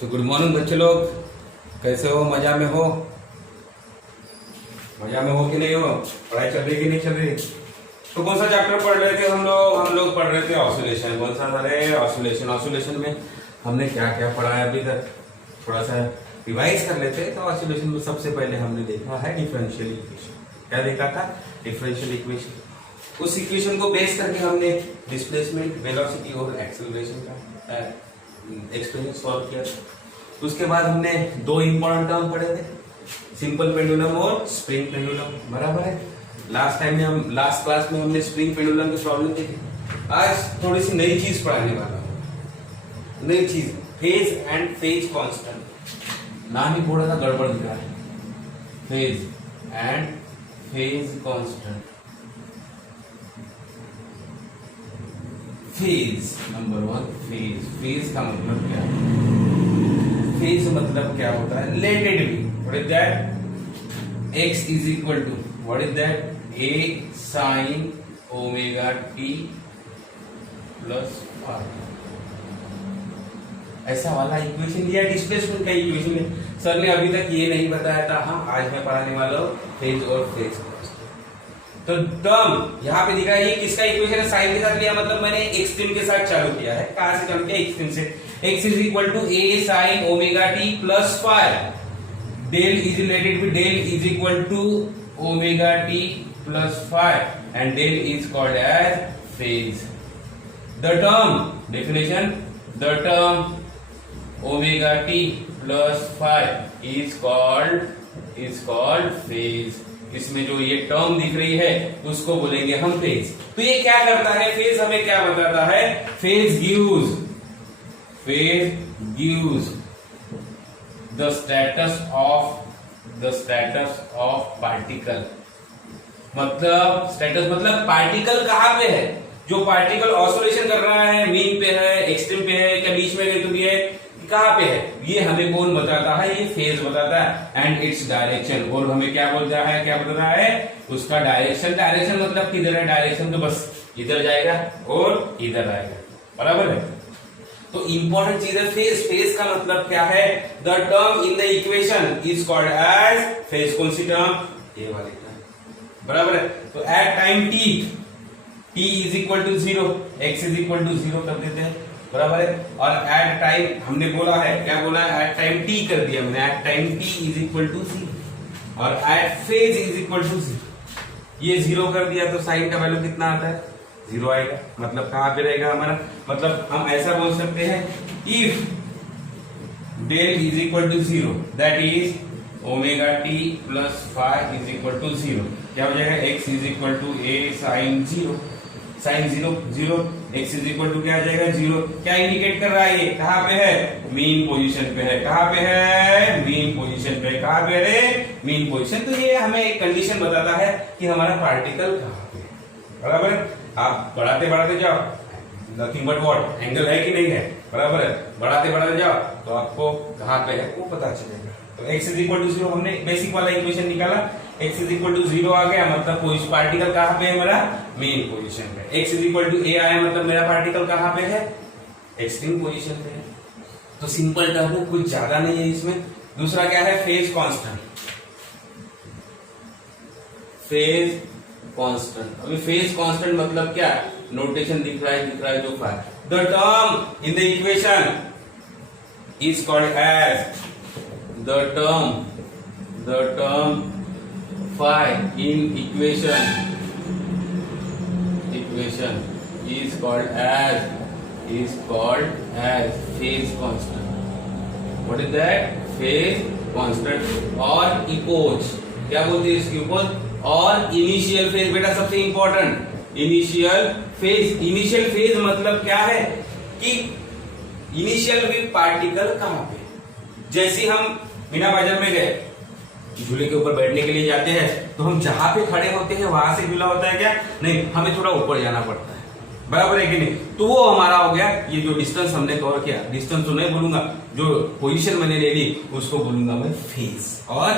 Good morning बच्चे लोग, कैसे हो? मजा में हो? मजा में हो कि नहीं हो? पढ़ाई चल रही कि नहीं चल रही? तो कौन सा चैप्टर पढ़ रहे थे हम लोग पढ़ रहे थे ऑसिलेशन। कौन सा था रे? ऑसिलेशन। ऑसिलेशन में हमने क्या क्या पढ़ा है अभी तक, थोड़ा सा रिवाइज कर लेते हैं। तो ऑसिलेशन में सबसे पहले हमने देखा है डिफरेंशियल इक्वेशन। क्या देखा था? Differential equation. उस इक्वेशन को बेस करके हमने डिस्प्लेसमेंट, वेलोसिटी और एक्सेलरेशन का एक्सपीरियंस सॉल्व किया। उसके बाद हमने दो इंपॉर्टेंट टर्म पढ़े थे, सिंपल पेंडुलम और स्प्रिंग पेंडुलम। बराबर है। लास्ट क्लास में हमने स्प्रिंग पेंडुलम की प्रॉब्लम की थी। आज थोड़ी सी नई चीज पढ़ाने वाला हूं। नई चीज, फेज एंड फेज कांस्टेंट। नाम ही थोड़ा सा गड़बड़ दिख रहा है। Phase and phase constant. Phase number 1, phase. Phase का मतलब क्या है? फेज मतलब क्या होता है? Let it be. What is that? x is equal to, what is that? a sin omega t plus r। ऐसा वाला इक्वेशन लिया, डिस्प्लेसमेंट का इक्वेशन है। सर ने अभी तक ये नहीं बताया था। हाँ, आज मैं पढ़ाने वाला हूँ फेज और फेज। तो टर्म यहाँ पे दिख रहा है, ये किसका इक्वेशन है? साइन के साथ लिया, मतलब मैंने एक्सट्रीम के साथ चालू किया है। कहां से चालू किया? एक्सट्रीम से। x is equal to a sin omega t plus five. Del is related with del is equal to omega t plus five and del is called as phase. The term, definition, the term omega t plus five is called phase. इसमें जो ये term दिख रही है उसको बोलेंगे हम phase. तो ये क्या करता है? फेज हमें क्या बताता है? Phase gives the status of particle. मतलब स्टेटस मतलब पार्टिकल कहां पे है। जो पार्टिकल ऑसिलेशन कर रहा है, मीन पे है, एक्सट्रीम पे है, क्या बीच में कहीं तो भी है, कहां पे है, ये हमें कौन बताता है? ये फेज बताता है। And its direction. और हमें क्या बोलता है? क्या बताता है? उसका डायरेक्शन। डायरेक्शन मतलब किधर है? डायरेक्शन तो बस इधर जाएगा और इधर आएगा। बराबर है। तो इंपॉर्टेंट चीज है फेज। फेज का मतलब क्या है? The term in the equation is called as phase. कौन सी टर्म? ये वाली टर्म। बराबर है। तो at time t is equal to 0, x is equal to 0 कर देते हैं। बराबर है। और एट टाइम हमने बोला है, क्या बोला है? एट टाइम t कर दिया हमने। At time t is equal to 0 और at phase is equal to 0। ये 0 कर दिया तो साइन का वैल्यू कितना आता है? 0 आएगा। मतलब कहां पे रहेगा हमारा? मतलब हम ऐसा बोल सकते हैं, if del is equal to 0 that is omega t plus five is equal to 0। क्या हो जाएगा? x is equal to a sine 0। Sine 0 x is equal to क्या आ जाएगा? 0। क्या इंडिकेट कर रहा है? ये कहां पे है? मीन पोजीशन पे है। कहां पे है? मीन पोजीशन पे। कहां पे है? Mean position. तो ये हमें एक कंडीशन बताता है कि हमारा पार्टिकल कहां पे है। बराबर है। आप बढ़ाते जाओ, नथिंग बट व्हाट, एंगल है कि नहीं है। बराबर है। बढ़ाते जाओ तो आपको कहां पे है वो पता चलेगा। तो x इज इक्वल टू 0 हमने बेसिक वाला इक्वेशन निकाला। x इज इक्वल टू 0 आ गया, मतलब कोई पार्टिकल कहां पे है? मेरा मेन पोजीशन पे। x is equal to a आया, मतलब मेरा पार्टिकल कहां पे है? एक्सट्रीम पोजीशन पे है। तो सिंपल टर्म है, कुछ ज्यादा नहीं है इसमें। दूसरा क्या है? Phase constant. Phase constant. अभी फेज कांस्टेंट मतलब क्या? नोटेशन दिख रहा है जो five. The term in the equation is called as the term phi in equation is called as phase constant. What is that? Phase constant और epoch। क्या बोलते हैं इसकी? epoch और इनिशियल फेज। बेटा सबसे important initial phase. Initial phase मतलब क्या है कि इनिशियल में पार्टिकल कहां पे। जैसे हम मीना बाजार में गए, झूले के ऊपर बैठने के लिए जाते हैं, तो हम जहां पे खड़े होते हैं वहां से झूला होता है क्या? नहीं, हमें थोड़ा ऊपर जाना पड़ता है। बराबर है कि नहीं? तो वो हमारा हो गया, ये जो डिस्टेंस हमने कवर किया, डिस्टेंस तो नहीं बोलूंगा, जो पोजीशन मैंने ले ली उसको बोलूंगा मैं फेज। और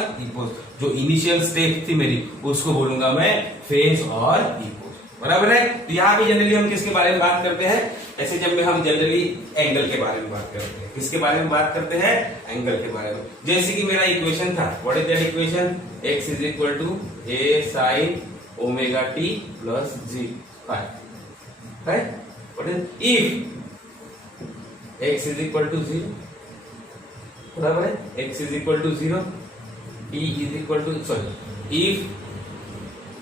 जो इनिशियल स्टेप थी मेरी उसको बोलूंगा मैं फेज और इपोज। बराबर है। तो यहाँ पे जनरली हम किसके बारे में बात करते हैं, ऐसे जब में हम जनरली एंगल के बारे में बात करते हैं, किसके बारे में बात करते हैं, एंगल के बारे में। जैसे कि मेरा इक्वेशन था, what is that equation, x is equal to a sin omega t plus g है, what is if x is equal to 0, बराबर है, x is equal to 0, t is equal to sorry if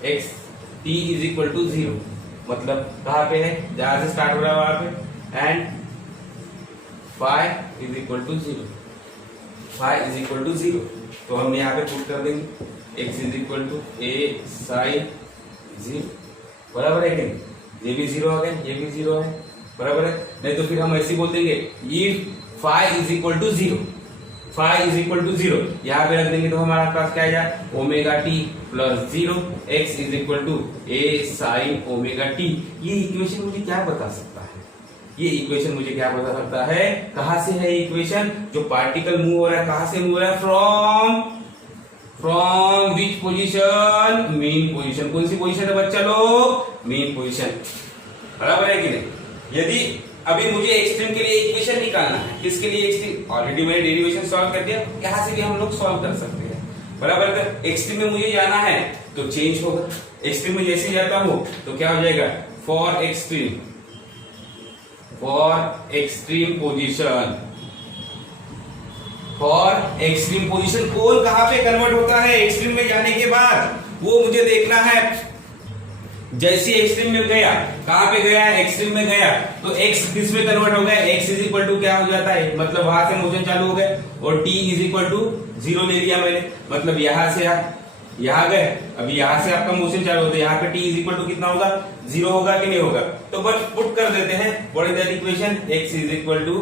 x t is equal to 0, मतलब कहां पे है, जहां से start हो रहा है वहां पे, and phi is equal to 0, phi is equal to 0, तो हम यहाँ पे पुट कर देंगे x is equal to a sin 0, बराबर है कि नहीं, ये भी 0 आ गया, ये भी 0 है, बराबर है। नहीं तो फिर हम ऐसे बोल देंगे if phi is equal to 0, phi is equal to 0, यहाँ पे रख देंगे तो हमारे पास क्या आएगा, omega t plus 0, x is equal to a sin omega t. ये इक्वेशन मुझे क्या बता सकता है, ये इक्वेशन मुझे क्या बता सकता है, कहां से है इक्वेशन, जो पार्टिकल मूव हो रहा है कहां से मूव हो रहा है, from which position, main position. कौन सी पोजीशन है बच्चा लोग, मेन पोजीशन, बराबर है कि नहीं। यदि अभी मुझे एक्सट्रीम के लिए इक्वेशन निकालना है, किसके लिए एक्सट्रीम, ऑलरेडी मैंने डेरिवेशन सॉल्व कर दिया, यहां से भी हम लोग सॉल्व कर सकते हैं, बराबर है। एक्सट्रीम में मुझे जाना है तो चेंज होगा, एक्सट्रीम में जैसे जाता हूं तो क्या हो जाएगा, for extreme position, for extreme position कौन कहां पे कन्वर्ट होता है एक्सट्रीम में जाने के बाद, वो मुझे देखना है। जैसे एक्सट्रीम में गया, कहां पे गया, एक्सट्रीम में गया, तो x किस में कन्वर्ट हो गया, x इज इक्वल टू क्या हो जाता है, मतलब वहां से मोशन चालू हो गया, और t इज इक्वल टू 0 ले लिया मैंने, मतलब यहां से यहां गए, अभी यहां से आपका मोशन चालू होता है, यहाँ पे t इज इक्वल टू कितना होगा, 0 होगा कि नहीं होगा, तो बस पुट कर देते हैं, what is that equation, x is equal to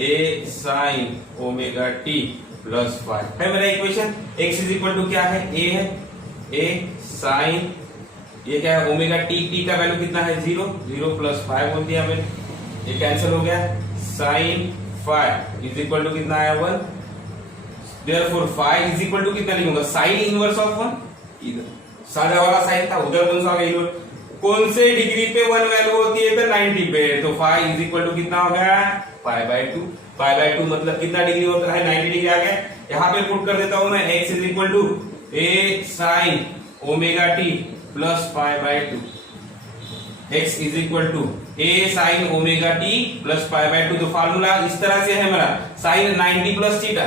a sin omega t plus 5 है मेरा equation. x is equal to क्या है, a है, a sin, ये क्या है ओमेगा टी का वैल्यू कितना है, 0, 0 प्लस 5 बोल दिया मैंने, ये कैंसिल हो गया, साइन 5 इज इक्वल टू कितना आया 1, देयरफॉर 5 इज इक्वल टू कितना लिखूंगा, साइन इनवर्स ऑफ 1, इधर सादा वाला साइन था, उधर कौन सा आ गया, कौन से डिग्री पे 1 वैल्यू होती है, तो 90 पे, तो 5 इज इक्वल टू कितना हो गया, पाई बाय 2, पाई बाय 2 मतलब कितना डिग्री होता है, 90 डिग्री आ गया। यहाँ पे पुट कर देता हूं मैं, x is equal to a sin omega t plus pi by 2, x is equal to a sin omega t plus pi by 2, तो फार्मूला इस तरह से है मेरा, sin 90 plus theta,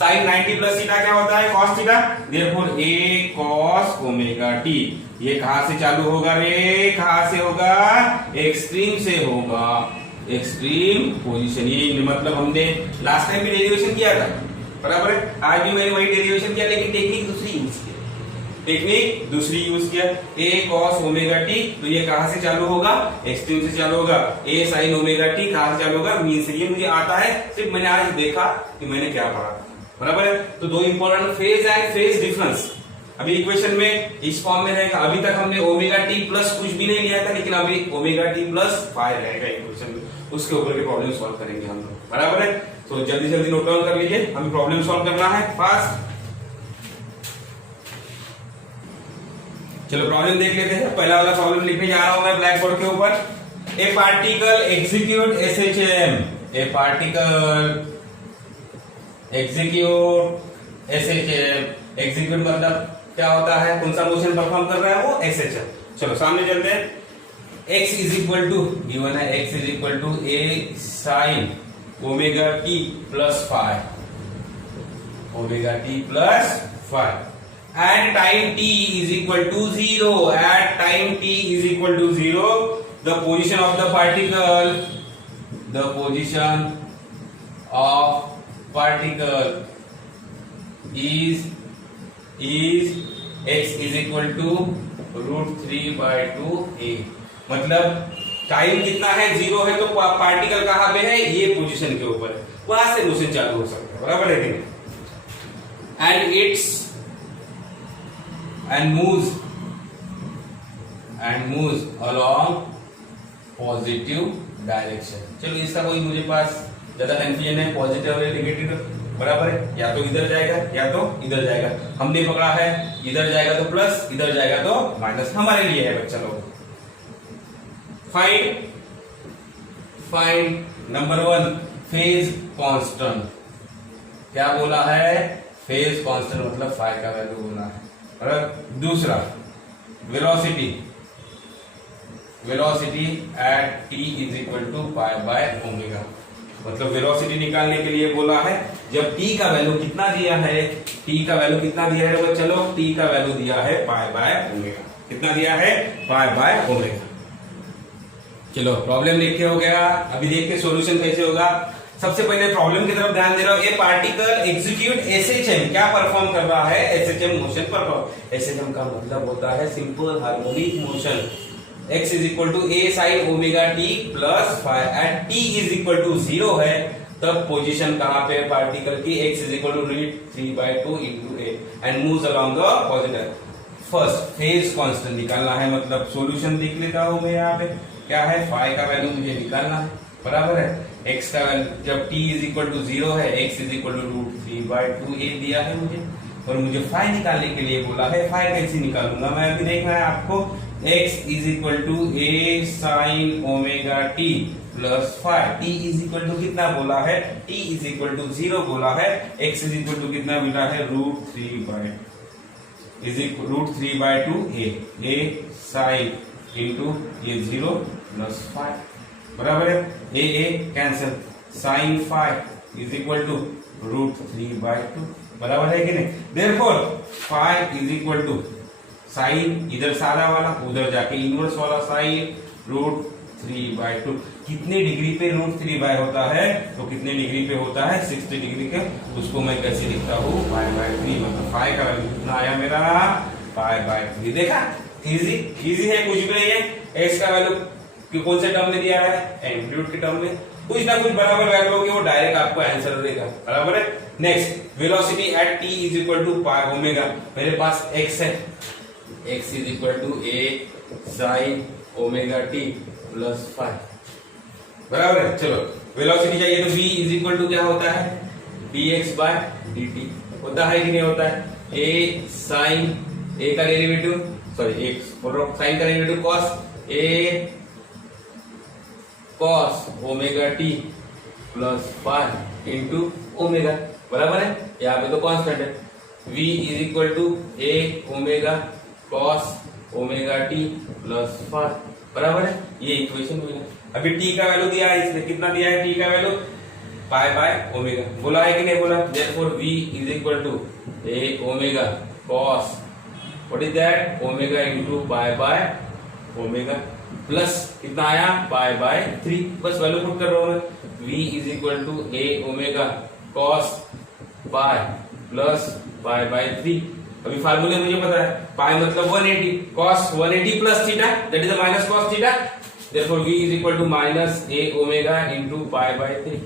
sin 90 plus theta क्या होता है, cos theta, therefore a cos omega t, ये कहां से चालू होगा रे, कहां से होगा, एक्सट्रीम से होगा, एक्सट्रीम पोजीशन। ये मतलब हमने लास्ट टाइम भी डेरिवेशन किया था, बराबर है, आज भी मैंने वही डेरिवेशन किया, लेकिन टेक्निक दूसरी यूज किया, टेक्निक दूसरी यूज किया, a cos ओमेगा t, तो ये कहां से चालू होगा, एक्सट्रीम से चालू होगा, a sin ओमेगा t कहां से चालू होगा, मीन से। ये मुझे आता है, सिर्फ मैंने आज देखा कि मैंने क्या पढ़ा, बराबर है। तो दो important phase and phase difference अभी इक्वेशन में इस फॉर्म में रहेगा। अभी तक हमने ओमेगा टी प्लस कुछ भी नहीं लिया था, लेकिन अभी ओमेगा टी प्लस 5 रहेगा इक्वेशन में, उसके ऊपर के प्रॉब्लम सॉल्व करेंगे हम लोग, बराबर है। तो जल्दी जल्दी नोट डाउन कर लीजिए, हमें प्रॉब्लम सॉल्व करना है फास्ट। चलो प्रॉब्लम देख लेते हैं। पहला वाला प्रॉब्लम लिखने जा रहा हूं मैं ब्लैक बोर्ड के ऊपर। ए पार्टिकल एग्जीक्यूट एसएचएम, ए पार्टिकल एग्जीक्यूट एसएचएम, एग्जीक्यूट मतलब क्या होता है, कौन सा मोशन परफॉर्म कर रहा है वो, एसएचएम। चलो सामने चलते हैं। x is equal to given है, x is equal to a sin omega t plus 5, omega t plus 5 at time t is equal to 0, at time t is equal to 0 the position of the particle, the position of particle is x is equal to √3/2a, मतलब time कितना है, 0 है, तो particle कहां पे है, ये position के ऊपर है, वहां से मोशन चालू हो सकता है, बराबर है कि नहीं। And it's and moves along positive direction. चलो इसका कोई मुझे पास ज्यादा कंफ्यूजन है, पॉजिटिव और नेगेटिव, बराबर है, या तो इधर जाएगा या तो इधर जाएगा। हमने पकड़ा है इधर जाएगा तो प्लस, इधर जाएगा तो माइनस, हमारे लिए है बच्चा लोग, फाइंड नंबर 1 फेज कांस्टेंट। क्या बोला है? फेज कांस्टेंट मतलब फाई का वैल्यू बोला है। और दूसरा velocity at t is equal to pi by omega, मतलब वेलोसिटी निकालने के लिए बोला है। जब टी का वैल्यू कितना दिया है, टी का वैल्यू कितना दिया है, वो चलो टी का वैल्यू दिया है पाई बाय ओमेगा। कितना दिया है? पाई बाय ओमेगा। चलो प्रॉब्लम लिख के हो गया। अभी देखते सॉल्यूशन कैसे होगा। सबसे पहले प्रॉब्लम की तरफ ध्यान दे रहा हूं। ये पार्टिकल एग्जीक्यूट एसएचएम, क्या परफॉर्म कर रहा है? SHM motion perform. एसएचएम का मतलब होता है simple harmonic motion. x is equal to a sine omega t plus phi. At t is equal to 0 है तब पोजीशन कहां पे है पार्टिकल की? x is equal to √3/2 into a and moves along the positive. First phase constant निकालना है, मतलब solution देख लेता हूं मैं यहाँ पे। क्या है? फाई का वैल्यू मुझे निकालना है, बराबर है। x का वैल्यू जब t इज इक्वल टू 0 है, x इज इक्वल टू √3/2 ए दिया है मुझे, और मुझे फाई निकालने के लिए बोला है। फाई कैसे निकालूंगा मैं, अभी देखना है आपको। x is equal to a sine omega t plus phi. t is equal to कितना बोला है? t इज इक्वल टू 0 बोला है। x इज इक्वल टू कितना मिला है? √3/2 ए साइन इंटू ये 0 प्लस फाई, बराबर है। A cancel, sine phi is equal to √3/2, बराबर है कि नहीं? Therefore phi is equal to sine, इधर सादा वाला उधर जाके इनवर्स वाला साइन √3/2। कितने डिग्री पे √3 होता है? तो कितने डिग्री पे होता है? 60 डिग्री के। उसको मैं कैसे लिखता हूँ? पाई/3, मतलब फाई का वैल्यू कितना आया मेरा? पाई/3। देखा, इजी है, कुछ भी नहीं है। एक्स का वैल्यू कौन से टर्म में दिया है? एम्पलीट्यूड के टर्म में। कुछ ना कुछ बराबर वैल्यू होगी, वो डायरेक्ट आपको आंसर देगा, बराबर है। Next, velocity at t is equal to pi omega. मेरे पास एक्स है, x is equal to a sine omega t plus phi, बराबर है। चलो वेलोसिटी चाहिए तो v इज इक्वल टू क्या होता है? dx बाय dt होता है कि नहीं होता है? a साइन a का डेरिवेटिव, सॉरी एक साइन का derivative cos a cos omega t plus phi into omega, बराबर है। यहाँ पे तो कांस्टेंट है। v is equal to a omega cos omega t plus phi, बराबर है। ये इक्वेशन मिला। अभी t का वैल्यू दिया है, इसमें कितना दिया है? t का वैल्यू पाई बाय ओमेगा, बोला है कि नहीं बोला? Therefore v is equal to a omega cos what is that? Omega into pi by omega plus कितना आया? पाई/3। बस वैल्यू पुट कर रहा हूं मैं। v is equal to a omega cos pi plus पाई/3। अभी फार्मूले मुझे पता है। पाई मतलब 180, cos 180 plus theta, that is the minus cos theta. Therefore v is equal to minus a omega into pi.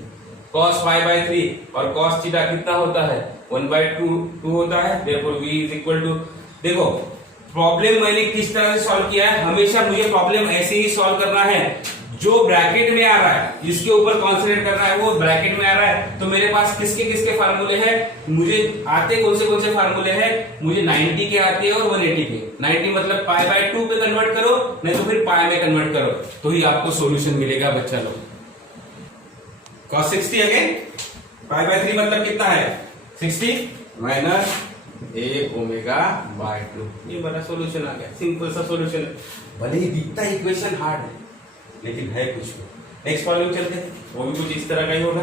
cos पाई/3 और cos थीटा कितना होता है? 1/2 होता है। Therefore v is equal to, देखो प्रॉब्लम मैंने किस तरह से सॉल्व किया है। हमेशा मुझे प्रॉब्लम ऐसे ही सॉल्व करना है। जो ब्रैकेट में आ रहा है, जिसके ऊपर कॉन्सेंट्रेट करना है, वो ब्रैकेट में आ रहा है। तो मेरे पास किसके किसके फार्मूले हैं? मुझे आते कौन से फार्मूले हैं? मुझे 90 के आते हैं और 180 के। 90 मतलब पाई/2 पे कन्वर्ट करो, नहीं तो फिर पाई में कन्वर्ट करो, तो ही आपको सॉल्यूशन मिलेगा बच्चा लोग। cos 60 अगेन पाई/3 मतलब कितना है? 60 माइनस a ओमेगा/2। ये बड़ा सॉल्यूशन आ गया, सिंपल सा सॉल्यूशन है। भले ही दिखता इक्वेशन हार्ड है, लेकिन है कुछ। नेक्स्ट प्रॉब्लम चलते हैं, वो भी कुछ इस तरह का ही होगा,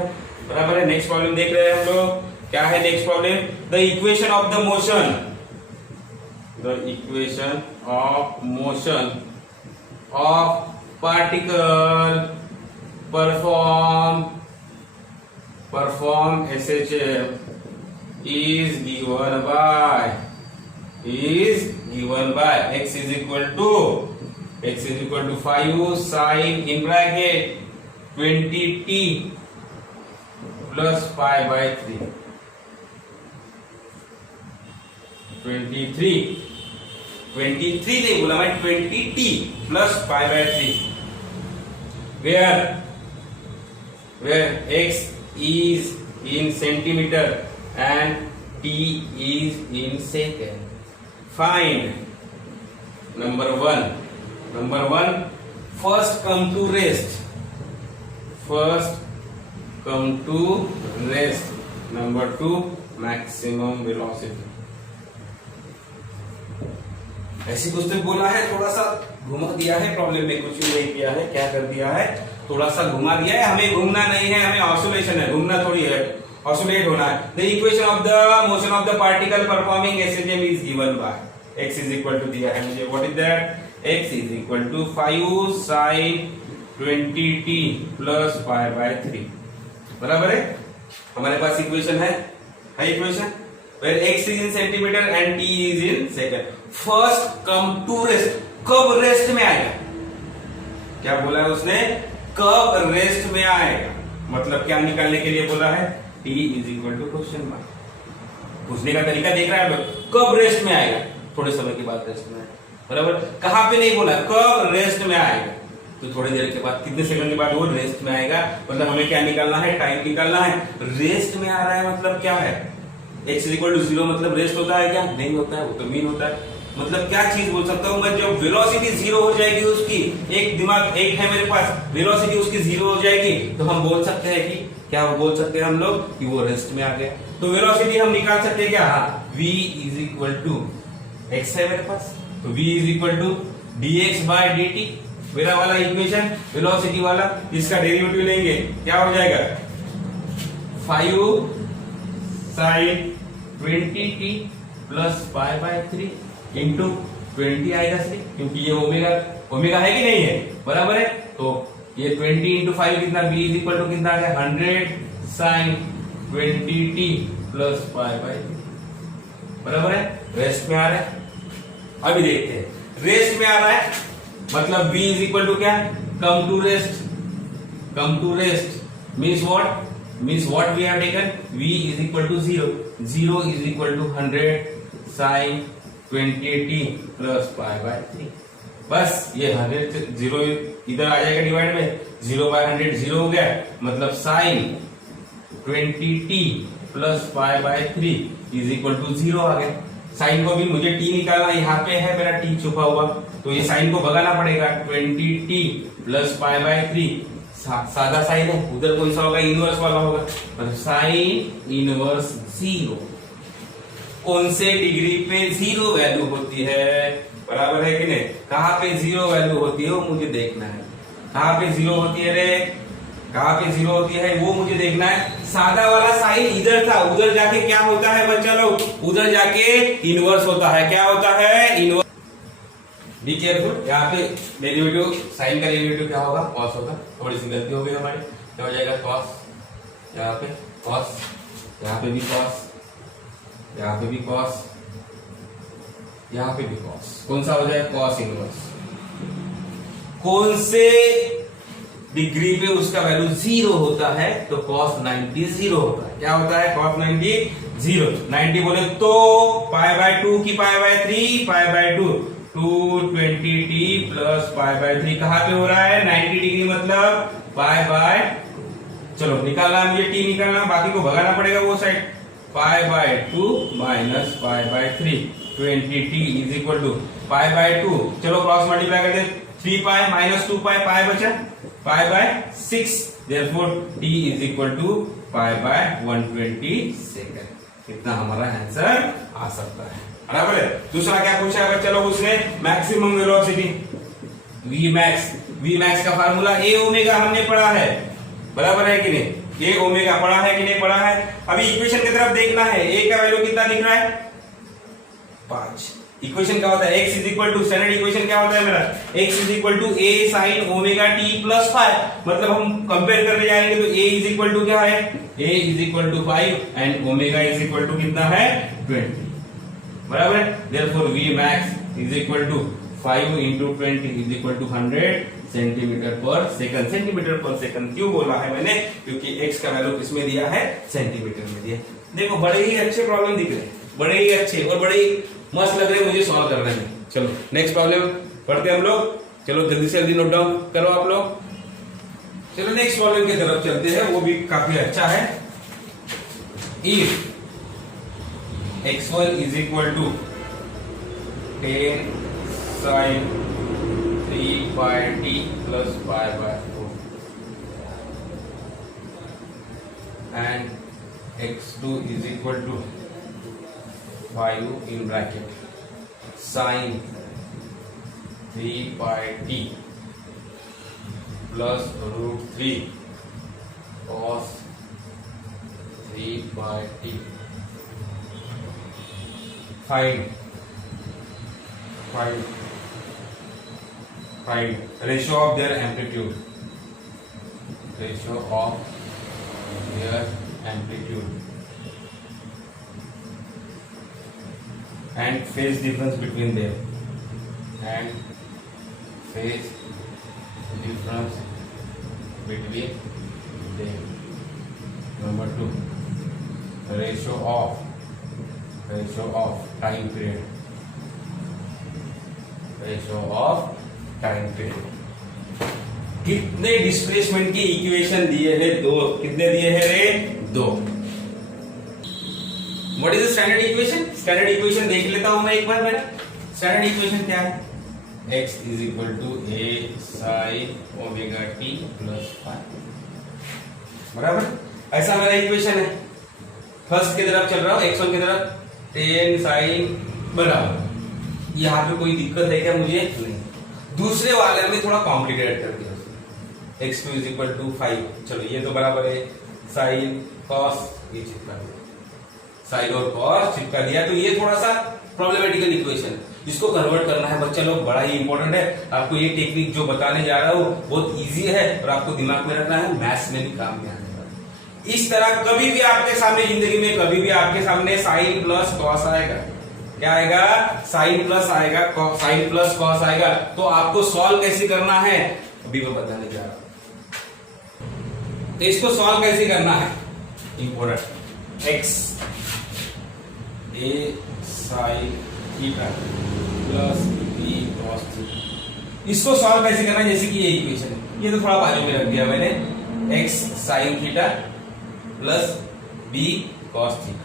बराबर है। नेक्स्ट प्रॉब्लम देख रहे हैं हम लोग। क्या है next problem? The equation of the motion, the equation of motion of particle perform SHM is given by x is equal to 5 sin in bracket 20t plus पाई/3 23 नहीं बोला मैं, 20t plus पाई/3 where x is in centimeter and t is in second. Find number one first come to rest, first come to rest, number 2 maximum velocity. ऐसी कुछ तो बोला है, थोड़ा सा घुमा दिया है, प्रॉब्लम में कुछ नहीं किया है, क्या कर दिया है, थोड़ा सा घुमा दिया है। हमें घूमना नहीं है, हमें ऑसिलेशन है, घूमना थोड़ी है, ऑसिलेट होना है। The equation of the motion of the particle performing SHM is given by x is equal to दिया है मुझे, what is that, x is equal to 5 sin 20t plus pi by 3, बराबर है। हमारे पास इक्वेशन है equation where x is in centimetre and t is in second. First come to rest, कब rest में आएगा, क्या बोला है उसने, कब रेस्ट में आएगा, मतलब क्या निकालने के लिए बोला है, t is equal to question mark. पूछने का तरीका देख रहा है आप लोग, कब रेस्ट में आएगा, थोड़े समय के बाद रेस्ट में आएगा, बराबर। कहां पे नहीं बोला, कब रेस्ट में आएगा, तो थोड़ी देर के बाद, कितने सेकंड के बाद वो रेस्ट में आएगा, मतलब हमें क्या निकालना है, टाइम निकालना है। रेस्ट में आ रहा है मतलब क्या है, x इज इक्वल टू 0 मतलब रेस्ट होता है क्या, नहीं होता है, वो तो मीन होता है। मतलब क्या चीज बोल सकता हूं मैं, जब वेलोसिटी 0 हो जाएगी उसकी, एक दिमाग एक है मेरे पास, वेलोसिटी उसकी 0 हो जाएगी, तो हम बोल सकते हैं कि क्या बोल सकते हैं हम लोग कि वो रेस्ट में आ गया। तो वेलोसिटी हम निकाल सकते हैं क्या, v is equal to x है मेरे पास, तो v is equal to dx by dt, मेरा वाला इक्वेशन वेलोसिटी वाला, इसका डेरिवेटिव लेंगे, क्या हो जाएगा, 5 sin 20t plus pi by 3 into 20 आएगा सही, क्योंकि ये ओमेगा है कि नहीं है, बराबर है। तो ये 20 इंटू 5 कितना, b इज इक्वल टू कितना आ गया, 100 sin 20t plus pi by 3, बराबर है। रेस्ट में आ रहा है, अभी देखते हैं, रेस्ट में आ रहा है मतलब b इज इक्वल टू क्या, come to rest, come to rest means what we have taken, v is equal to 0 is equal to 100 sin 20t plus pi by 3। बस ये 100 से 0 इधर आ जाएगा डिवाइड में, 0 by 100 0 हो गया, मतलब sin 20t plus pi by 3 is equal to 0 आ गया। साइन को भी मुझे t निकालना, यहाँ पे है मेरा t छुपा हुआ, तो ये साइन को भगाना पड़ेगा, 20t plus pi by 3 सादा साइन है, उधर कौन सा होगा, इनवर्स वाला होगा, मतलब साइन इनवर्स 0। कौन से डिग्री पे 0 वैल्यू होती है, बराबर है कि नहीं, कहां पे 0 वैल्यू होती है वो मुझे देखना है, कहां पे 0 होती है रे, कहां पे 0 होती है वो मुझे देखना है। सादा वाला साइन इधर था, उधर जाके क्या होता है बच्चा लोग, उधर जाके इनवर्स होता है, क्या होता है, इनवर्स। बी केयरफुल, यहाँ पे डेरिवेटिव, साइन का डेरिवेटिव क्या होगा, कॉस होगा, थोड़ी सी गलती हो गई हमारी, क्या हो जाएगा, कॉस, यहाँ पे कॉस, यहाँ पे भी कॉस, यहाँ पे भी कॉस, यहाँ पे भी कॉस, कौन सा हो जाएगा, कॉस इनवर्स। कौन से डिग्री पे उसका वैल्यू 0 होता है, तो cos 90 0 होता है, क्या होता है, cos 90 0, 90 बोले तो पाई बाय 2 की पाई by 3, pi by 2 220t plus pi by 3 कहां पे हो रहा है, 90 डिग्री मतलब पाई बाय, चलो निकालना है मुझे, t निकालना, बाकी को भगाना पड़ेगा वो side, pi by 2 minus pi by 3, 20t is equal to pi by 2, चलो क्रॉस मल्टीप्लाई कर दे, 3 पाई माइनस 2 पाई, पाई बचा pi by 6, therefore t is equal to pi by 120 second. इतना हमारा आंसर आ सकता है, बराबर है। दूसरा क्या पूछा है बच्चा लोग, उसने मैक्सिमम वेलोसिटी Vmax का फार्मूला a ओमेगा हमने पढ़ा है, बराबर है कि नहीं, a ओमेगा पढ़ा है कि नहीं पढ़ा है। अभी इक्वेशन की तरफ देखना है, a का वैल्यू कितना दिख रहा है, 5। इक्वेशन क्या होता है, x is equal to, standard equation क्या होता है मेरा, x is equal to a sin omega t plus 5, मतलब हम कंपेयर करने जाएंगे तो a इज इक्वल टू क्या है, a is equal to 5 and omega is equal to कितना है, 20, बराबर है। Therefore Vmax is equal to 5 into 20 is equal to 100 centimetre पर सेकंड। सेंटीमीटर पर सेकंड क्यों बोला है मैंने, क्योंकि x का वैल्यू किसमें दिया है, सेंटीमीटर में दिया। देखो बड़े ही अच्छे प्रॉब्लम दिख रहे, बड़े ही अच्छे और बड़े ही मस्त लग रहे हैं मुझे सॉल्व करने में। चलो नेक्स्ट प्रॉब्लम पढ़ते हैं हम लोग, चलो जल्दी से जल्दी नोट डाउन करो आप लोग। चलो नेक्स्ट प्रॉब्लम की तरफ चलते हैं, वो भी काफी अच्छा है। If x1 is equal to 10 sin 3 pi t plus pi by 4 and x2 is equal to 5 in bracket sin 3 pi t plus root 3 cos 3 pi t. Find ratio of their amplitude. Ratio of their amplitude and phase difference between them. And phase difference between them. Number 2, ratio of time period. Ratio of time period. कितने displacement की equation दिए हैं? 2. कितने दिए हैं रे? 2. What is the standard equation? Standard equation देख लेता हूं मैं एक बार। मेरा स्टैंडर्ड इक्वेशन क्या है? x is equal to a sin omega t plus five, बराबर। ऐसा मेरा इक्वेशन है। फर्स्ट की तरफ चल रहा हूं, x1 की तरफ tan sin बराबर। यहाँ पे कोई दिक्कत है क्या? मुझे नहीं। दूसरे वाले में थोड़ा कॉम्प्लिकेटेड कर दिया उसने। x2 इज इक्वल टू 5, चलो ये तो बराबर है साइन कॉस, ये चिपका दिया, साइन और कॉस चिपका दिया। तो ये थोड़ा सा प्रॉब्लमेटिकल इक्वेशन, इसको कन्वर्ट करना है बच्चा लोग, बड़ा ही इंपॉर्टेंट है। आपको ये टेक्निक जो बताने जा रहा हूँ बहुत इजी है और आपको दिमाग में रखना है, मैथ्स में भी काम में आने वाला है। इस तरह कभी भी आपके सामने जिंदगी में कभी भी आपके सामने साइन प्लस कॉस आएगा, क्या आएगा? साइन प्लस आएगा, साइन प्लस कॉस आएगा। तो आपको सॉल्व कैसे करना है अभी मैं बताने जा रहा हूं। तो इसको सॉल्व कैसे करना है important. x a sin theta plus b cos theta, इसको सॉल्व कैसे करना है? जैसे कि ये इक्वेशन है, ये तो थोड़ा बाजू में रख दिया मैंने, x sin theta plus b cos theta,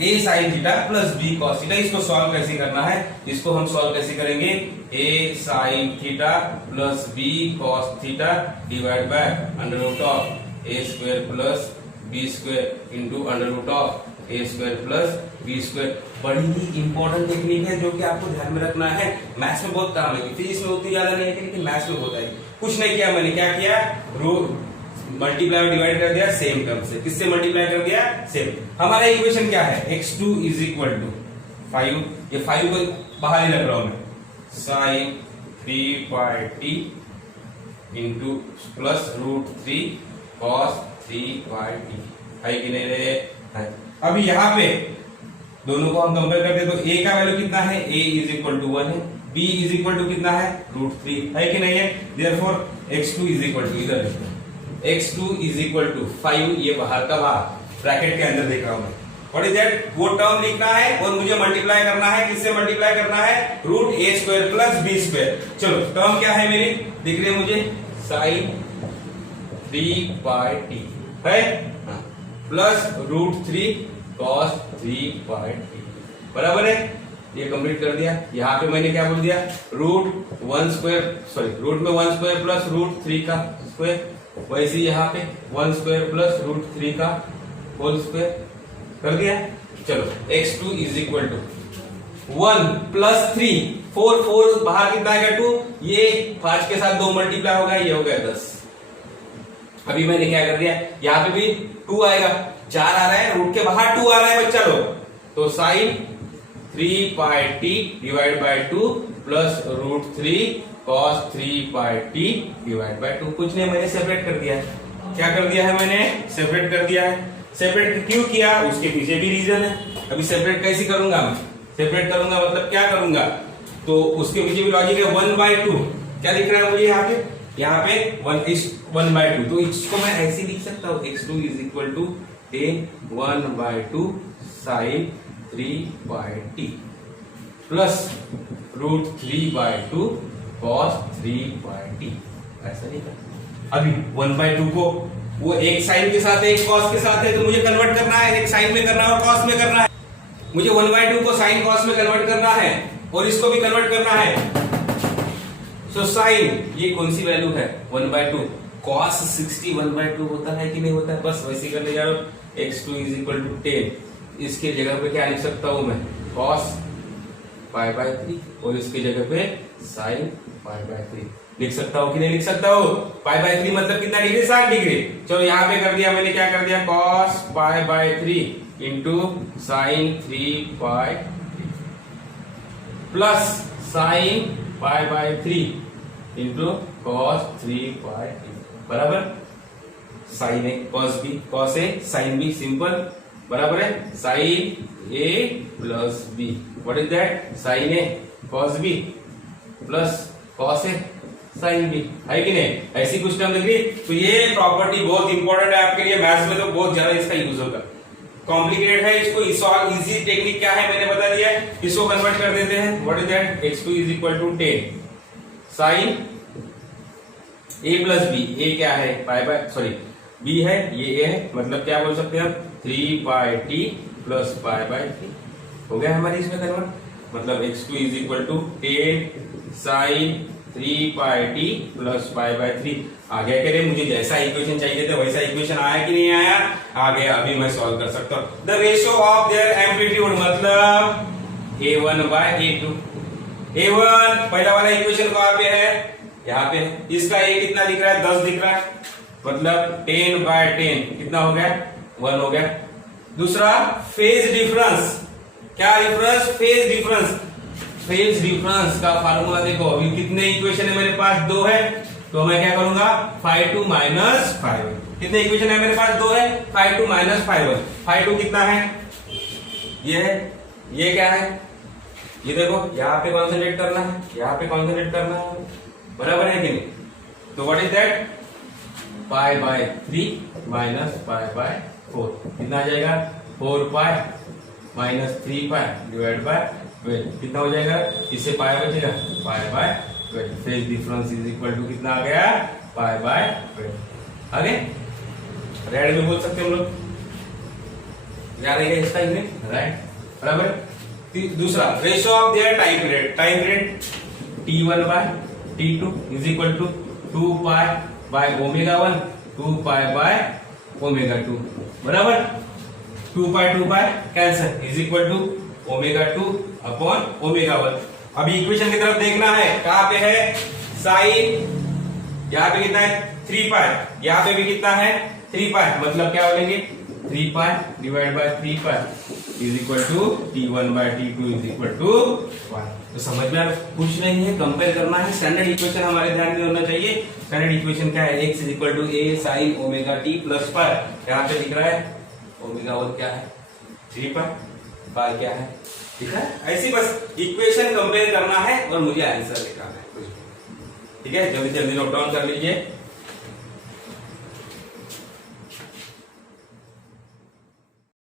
a sin theta plus b cos theta. इसको सॉल्व कैसे करना है? इसको हम सॉल्व कैसे करेंगे? a sin theta plus b cos theta divide by under root of a square plus b square into under root of a square plus b square. बड़ी ही इंपॉर्टेंट टेक्निक है जो कि आपको ध्यान में रखना है। मैथ्स में बहुत काम है, फिजिक्स में उतनी ज्यादा नहीं है लेकिन मैथ्स में होता है। कुछ नहीं किया मैंने, क्या किया? रूट मल्टीप्लाई और डिवाइड कर दिया सेम टर्म से। किससे मल्टीप्लाई कर दिया? सेम। हमारा इक्वेशन क्या है? x2 इज इक्वल टू 5, ये 5 को बाहर ही रख रहा हूं मैं, sine 3 pi t into plus root 3 cos 3 pi t, है कि नहीं रे? है। अभी यहाँ पे दोनों को हम कंपेयर करते हैं तो a का वैल्यू कितना है? a इज इक्वल टू 1 है, b इज इक्वल टू कितना है? रूट 3, है कि नहीं है? Therefore x2 is equal to, इधर x2 इज इक्वल टू 5, ये बाहर का बाहर ब्रैकेट के अंदर देख रहा हूं मैं। What is that? वो टर्म लिखना है और मुझे मल्टीप्लाई करना है। किससे मल्टीप्लाई करना है? Root a square plus b square. चलो टर्म क्या है मेरी? दिख रही है मुझे, साइन 3 पाई टी है plus root 3 cos 3 pi t, बराबर है। ये कंप्लीट कर दिया। यहाँ पे मैंने क्या बोल दिया? रूट 1 स्क्वायर, सॉरी रूट में 1 स्क्वायर प्लस रूट 3 का स्क्वायर, वैसे यहाँ पे 1 स्क्वायर प्लस रूट 3 का होल स्क्वायर कर दिया। चलो x2 is equal to 1 plus 3, 4 बाहर कितना आएगा? 2, ये 5 के साथ 2 मल्टीप्लाई होगा, ये हो गया 10। अभी मैंने क्या कर दिया? यहाँ पे भी 2 आएगा, 4 आ रहा है, रूट के बाहर 2 आ रहा है बच्चा लोग, तो sine 3 pi t divide by 2 plus root 3 cos 3 pi t divide by 2। कुछ नहीं, मैंने सेपरेट कर दिया है। क्या कर दिया है मैंने? सेपरेट कर दिया है। सेपरेट क्यों किया? उसके पीछे भी रीजन है। अभी सेपरेट कैसे करूंगा मैं? सेपरेट करूंगा मतलब क्या करूंगा? तो उसके पीछे भी लॉजिक है। 1/2 क्या दिख रहा है मुझे यहाँ पे? यहाँ पे 1/2, तो इसको मैं ऐसे लिख सकता हूँ, x2 is equal to tan 1/2 sine 3 pi t plus root 3/2 cos 3 pi t. ऐसा नहीं था। अभी 1/2 को वो एक साइन के साथ है एक कॉस के साथ है, तो मुझे कन्वर्ट करना है, एक साइन में करना है और कॉस में करना है। मुझे 1/2 को साइन कॉस में कन्वर्ट करना है और इसको भी कन्वर्ट करना है। सो साइन ये कौन सी वैल्यू है 1/2। cos 60 1/2 होता है कि नहीं होता है, बस वैसे करने जा रहा हूं। x2 इज इक्वल टू 10, इसके जगह पे क्या लिख सकता हूं मैं cos π/3 और इसके जगह पे sin π/3 लिख सकता हूं कि नहीं लिख सकता हूं। π/3 मतलब कितना डिग्री 60 डिग्री। चलो यहाँ पे कर दिया मैंने, क्या कर दिया cos π/3 into sin 3π plus sin π/3 into cos 3π बराबर sin a cos b, cos a sin b simple बराबर है sin a plus b। What is that sin a cos b plus cos a sin b, है कि नहीं। ऐसी कुछ term दिख रही। तो ये प्रॉपर्टी बहुत इंपॉर्टेंट है आपके लिए, मैथ्स में तो बहुत ज्यादा इसका यूज होगा। कॉम्प्लिकेटेड है, इसको सॉल्व इजी टेक्निक क्या है मैंने बता दिया है, इसको कन्वर्ट कर देते हैं। What is that x2 is equal to 10 sin a plus b, a क्या है b है, ये a है, मतलब क्या बोल सकते हैं हम 3πt प्लस π/3 हो गया हमारी इसमें कन्वर्ट। मतलब x2 is equal to 10 sin 3πt plus π/3 आ गया। कह रहे मुझे जैसा इक्वेशन चाहिए था वैसा इक्वेशन आया कि नहीं आया, आ गया। अभी मैं सॉल्व कर सकता हूं। The ratio of there amplitude मतलब a1/a2। a1 पहला वाला इक्वेशन कहां पे है, यहाँ पे है। इसका a कितना दिख रहा है 10 दिख रहा है, मतलब 10/10 कितना हो गया 1 हो गया। दूसरा फेज डिफरेंस, क्या difference phase difference. Phase difference का फार्मूला देखो, अभी कितने इक्वेशन है मेरे पास 2 है, तो मैं क्या करूंगा 5 माइनस 5। कितने इक्वेशन है मेरे पास 2 है, 5 माइनस 5। 5 कितना है, ये है, ये क्या है, ये देखो यहाँ पे कॉन्सेंट्रेट करना है, यहाँ पे कॉन्सेंट्रेट करना है, बराबर है कि नहीं। तो व्हाट इज दैट π/3 माइनस π/4 कितना आ जाएगा 4π माइनस 3π डिवाइड बाय 12 कितना हो जाएगा, इससे पाई बचेगा π/12। Phase difference is equal to कितना आ गया π/12। आगे रेड में बोल सकते हैं हम लोग, याद है इसका राइट बराबर। दूसरा ratio of there time period t1/t2 is equal to 2π/ω1 2π/ω2 बराबर। 2π कैंसिल इज इक्वल टू ω2/ω1। अभी इक्वेशन की तरफ देखना है, कहां पे है साइन, यहाँ पे कितना है 3π, यहाँ पे भी कितना है 3π, मतलब क्या बोलेंगे 3π divide by 3π is equal to t1/t2 is equal to 1। तो समझ में कुछ नहीं है, कंपेयर करना है। स्टैंडर्ड इक्वेशन हमारे ध्यान में होना चाहिए। स्टैंडर्ड इक्वेशन क्या है, x is equal to a sin ωt plus π, यहाँ पे दिख रहा है ओमेगा और क्या है 3π, पार क्या है, ठीक है। ऐसी बस इक्वेशन कंपेयर करना है और मुझे आंसर निकालना है, ठीक है। जल्दी जल्दी नोट डाउन कर लीजिए।